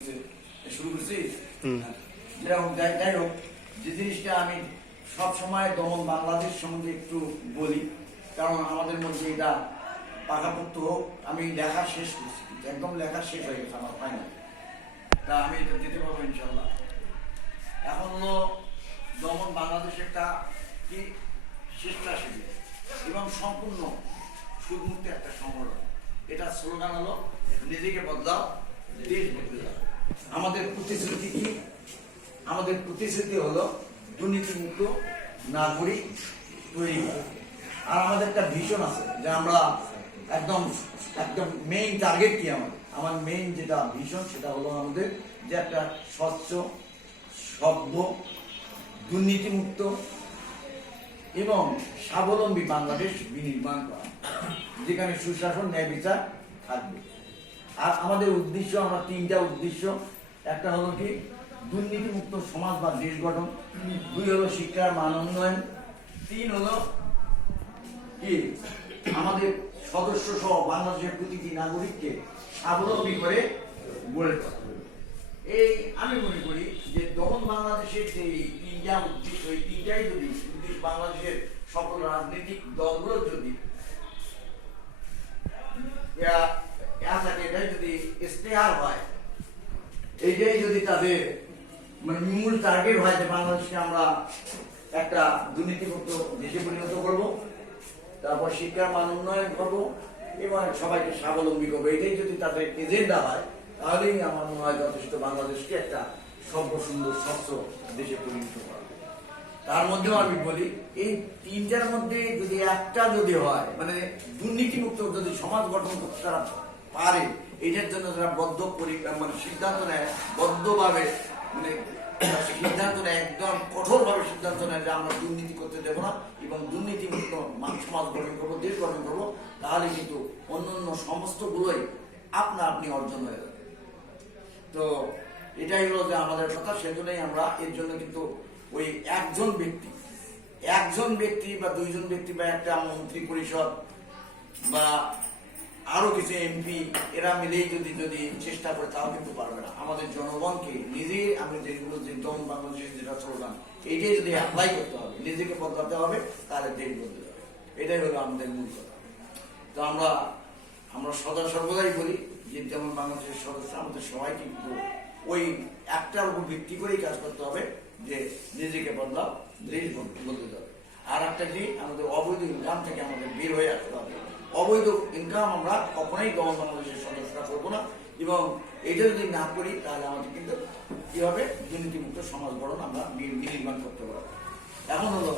শুরু করছি যাই হোক, যে জিনিসটা আমি সবসময় দমন বাংলাদেশ সম্বন্ধে একটু বলি, কারণ আমাদের মধ্যে এটা পাকাপোক্ত হোক। আমি লেখা শেষ করছি, একদম লেখা শেষ হয়ে গেছে আমার ফাইনাল, তা আমি এটা দিতে পারবো ইনশাল্লাহ। এখন হলো দমন বাংলাদেশ একটা কি স্বেচ্ছাসেবী এবং সম্পূর্ণ সুদমুক্ত একটা সংগঠন। এটা স্লোগান হলো নিজেকে বদলাও, দেশ বদলে যাও। আমাদের প্রতিশ্রুতি কি? আমাদের প্রতিশ্রুতি হলো দুর্নীতিমুক্ত নাগরিক তৈরি করা। আর আমাদের একটা ভিশন আছে যে আমরা একদম একদম মেইন টার্গেট কি আমার মেইন যেটা ভিশন সেটা হলো আমাদের যে একটা স্বচ্ছ, সভ্য, দুর্নীতিমুক্ত এবং স্বাবলম্বী বাংলাদেশ বিনির্মাণ করা, যেখানে সুশাসন, ন্যায় বিচার থাকবে। আর আমাদের উদ্দেশ্য, আমরা তিনটা উদ্দেশ্য, একটা হলো কি দুর্নীতিমুক্ত সমাজ বা দেশ গঠন, দুই হলো শিক্ষার মান উন্নয়ন, তিন হলো কি আমাদের সদস্য সহ বাংলাদেশের প্রতিটি নাগরিককে স্বাবলম্বী করে গড়ে তোলা। এই আমি মনে করি যে দমন বাংলাদেশের যে তিনটা উদ্দেশ্য, এই তিনটাই যদি উদ্দেশ্য বাংলাদেশের সকল রাজনৈতিক দলগুলো যদি এটাই যদি স্টেয়ার হয়, এইটাই যদি তাদের মানে মূল টার্গেট হয় যে বাংলাদেশকে আমরা একটা দুর্নীতিমুক্ত দেশে পরিণত করব, তারপর শিক্ষার মান উন্নয়ন করবো এবং সবাইকে স্বাবলম্বী করবো, এটাই যদি তাদের এজেন্ডা হয়, তাহলেই আমার মনে হয় যথেষ্ট বাংলাদেশকে একটা সভ্য, সুন্দর, স্বচ্ছ দেশে পরিণত করা। তার মধ্যেও আমি বলি এই তিনটার মধ্যে যদি একটা যদি হয়, মানে দুর্নীতিমুক্ত যদি সমাজ গঠন করতে তারা পারে, এটার জন্য যারা মানে সিদ্ধান্ত নেয়, বদ্ধভাবে মানে সিদ্ধান্ত নেয়, একদম কঠোরভাবে সিদ্ধান্ত নেয় যে আমরা দুর্নীতি করতে দেবো না এবং দুর্নীতিমুক্ত সমাজ গঠন করবো, দেশ গঠন করবো, তাহলে কিন্তু অন্যান্য সমস্ত গুলোই আপনি অর্জন হয়ে যাবে। তো এটাই হলো যে আমাদের কথা, সেজন্যই আমরা এর জন্য কিন্তু ওই একজন ব্যক্তি বা দুইজন ব্যক্তি বা একটা মন্ত্রী পরিষদ বা আরো কিছু এমপি এরা মিলেই যদি চেষ্টা করে, তাও কিন্তু পারবে না। আমাদের জনগণকে নিজে, আমি যেগুলো যে দমন বাংলাদেশের যেটা স্লোগান, এইটাই যদি অ্যাপ্লাই করতে হবে, নিজেকে বদলাতে হবে, তাহলে দেশ বদলে যাবে। এটাই হলো আমাদের মূল কথা। তো আমরা সর্বদাই বলি যে যেমন বাংলাদেশের সদস্য আমাদের সবাই কিন্তু ওই একটার উপর ভিত্তি করেই কাজ করতে হবে যে নিজেকে বদলাও, দেশ বদলে যাবে। আর একটা কি, আমাদের অবৈধ ইনকাম থেকে আমাদের বের হয়ে আসতে হবে। অবৈধ ইনকাম আমরা কখনোই দমন বাংলাদেশের সদস্যরা করবো না, এবং এটা যদি না করি তাহলে আমাদের কিন্তু কি হবে, দুর্নীতিমুক্ত সমাজ গঠন আমরা বিনির্মাণ করতে পারবো। এখন হলো